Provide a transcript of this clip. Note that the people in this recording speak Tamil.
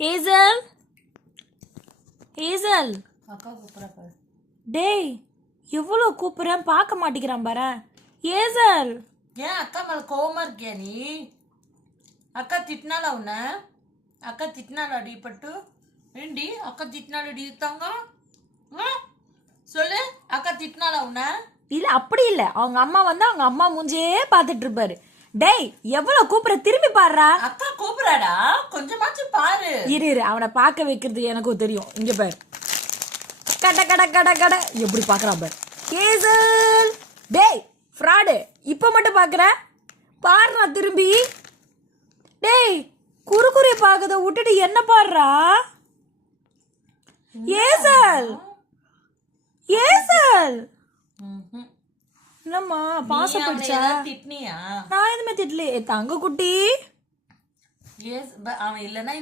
ஹேசல் ஹேசல் அக்கா கூப்பிட்றா பாரு. டேய் எவ்வளோ கூப்பிட்றேன் பார்க்க மாட்டேங்கிறான் பாரு. ஹேசல் ஏன் அக்கா மேல கோவமா இருக்கியா நீ? அக்கா திட்டினாலா உன்ன? அக்கா திட்டினாலா அடிப்பட்டு? ஏண்டி அக்கா திட்டினால அடி இருக்காங்க? சொல்லு, அக்கா திட்டினாலா உன்ன? இல்ல அப்படி இல்ல, அவங்க அம்மா வந்து அவங்க அம்மா மூஞ்சே பார்த்துட்டு இருப்பாரு. டேய் எவ்வளவு கூப்பிட திரும்பி பாடுறா. அக்கா கூப்பிடாடா, கொஞ்சமாச்சும் பாரு. இரு அவனை பார்க்க வைக்கிறது எனக்கும் தெரியும். இங்க பாரு, கட கட கட கட எப்படி பாக்குறான் பாரு. ஹேசல் டேய் ஃப்ராடு, இப்ப மட்டும் பாக்குற பாருடா திரும்பி. டேய் குறுகுறை பாக்குறத விட்டுட்டு என்ன பாடுறா. ஹேசல் ஹேசல் என்னம்மா பாசம் பிடிச்சா? திட்டினியா? நான் எதுவுமே திட்டலையே தங்க குட்டி. அவன் இல்லைன்னா